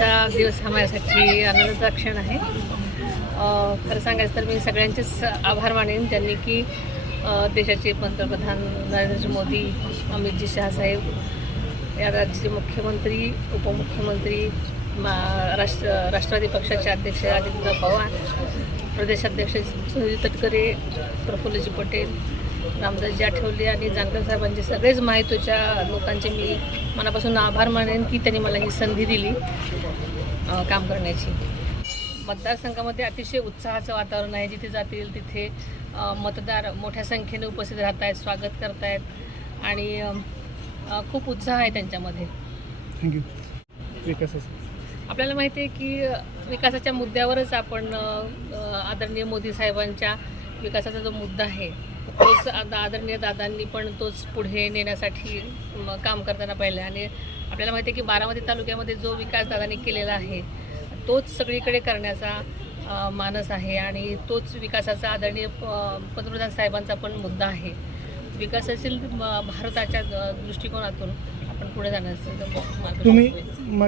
आजचा दिवस हा माझ्यासाठी आनंदाचा क्षण आहे खरं सांगायचं तर मी सगळ्यांचेच आभार मानेन त्यांनी की देशाचे पंतप्रधान नरेंद्र मोदी अमितजी शहासाहेब या राज्याचे मुख्यमंत्री उपमुख्यमंत्री मा राष्ट्र राष्ट्रवादी पक्षाचे अध्यक्ष आदित्यनाथ पवार प्रदेशाध्यक्ष सुनील तटकरे प्रफुल्लजी पटेल रामदासजी आठवले आणि जानकर साहेबांचे सगळेच माहितीच्या लोकांचे मी मनापासून आभार मानेन की त्यांनी मला ही संधी दिली काम करण्याची मतदारसंघामध्ये अतिशय उत्साहाचं वातावरण आहे जिथे जातील तिथे मतदार मोठ्या संख्येने उपस्थित राहत आहेत स्वागत करतायत आणि खूप उत्साह आहे त्यांच्यामध्ये आपल्याला माहिती आहे की विकासाच्या मुद्द्यावरच आपण आदरणीय मोदी साहेबांच्या विकासाचा जो मुद्दा आहे तोच आदरणीय दादांनी पण तोच पुढे नेण्यासाठी काम करताना पाहिलं आणि आपल्याला माहिती आहे की बारामती तालुक्यामध्ये जो विकास दादांनी केलेला आहे तोच सगळीकडे करण्याचा मानस आहे आणि तोच विकासाचा आदरणीय पंतप्रधान साहेबांचा पण मुद्दा आहे विकासशील भारताच्या दृष्टिकोनातून आपण पुढे जाण्याचं